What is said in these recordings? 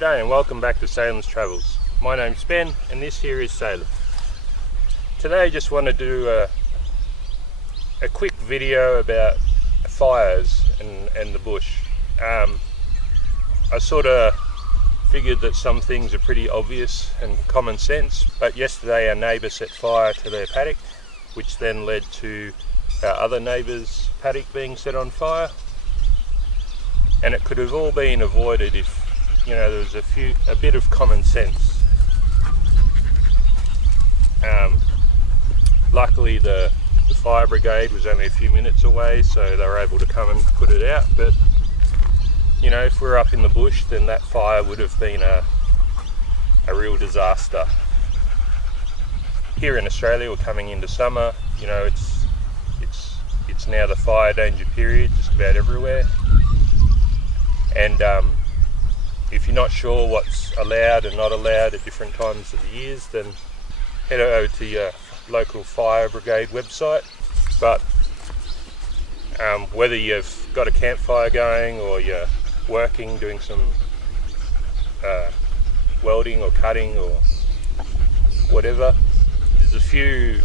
G'day and welcome back to Salem's Travels. My name's Ben and this here is Salem. Today I just want to do a quick video about fires and the bush. I sort of figured that some things are pretty obvious and common sense, but yesterday our neighbour set fire to their paddock, which then led to our other neighbour's paddock being set on fire. And it could have all been avoided if, you know, there was a bit of common sense. Luckily the fire brigade was only a few minutes away, so they were able to come and put it out. But you know, if we're up in the bush, then that fire would have been a real disaster. Here in Australia, we're coming into summer. You know, it's now the fire danger period just about everywhere. And if you're not sure what's allowed and not allowed at different times of the years, then head over to your local fire brigade website. But whether you've got a campfire going or you're working, doing some welding or cutting or whatever, there's a few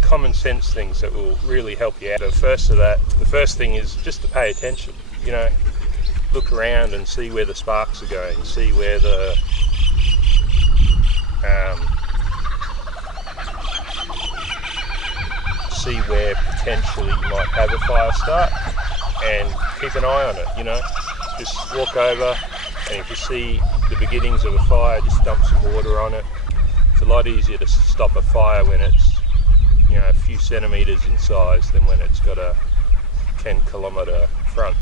common sense things that will really help you out. The first thing is just to pay attention. You know, look around and see where the sparks are going, see where the see where potentially you might have a fire start, and keep an eye on it. You know, just walk over, and if you see the beginnings of a fire, just dump some water on it. It's a lot easier to stop a fire when it's, you know, a few centimeters in size than when it's got a 10-kilometer front.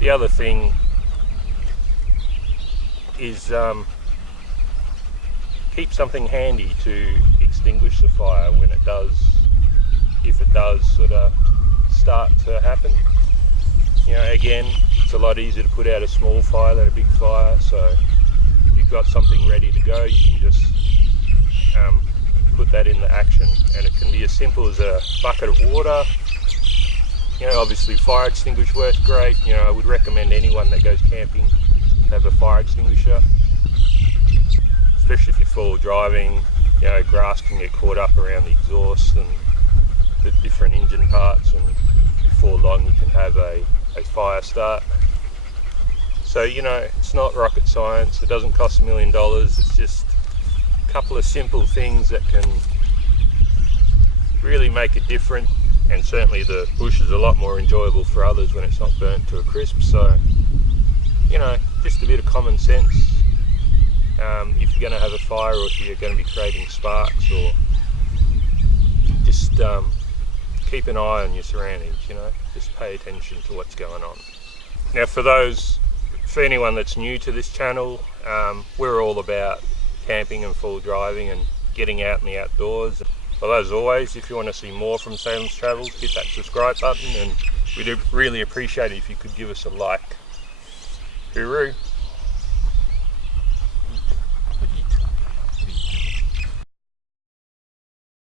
The other thing is keep something handy to extinguish the fire when it does, if it does sort of start to happen. You know, again, it's a lot easier to put out a small fire than a big fire, so if you've got something ready to go, you can just put that into action, and it can be as simple as a bucket of water. You know, obviously fire extinguisher works great. You know, I would recommend anyone that goes camping to have a fire extinguisher, especially if you're full driving. You know, grass can get caught up around the exhaust and the different engine parts, and before long you can have a fire start. So, you know, it's not rocket science. It doesn't cost $1 million. It's just a couple of simple things that can really make a difference. And certainly the bush is a lot more enjoyable for others when it's not burnt to a crisp. So, you know, just a bit of common sense. If you're going to have a fire, or if you're going to be creating sparks, or just keep an eye on your surroundings, you know, just pay attention to what's going on. Now for anyone that's new to this channel, we're all about camping and full driving and getting out in the outdoors. Well, as always, if you want to see more from Salem's Travels, hit that subscribe button, and we'd really appreciate it if you could give us a like. Hooroo!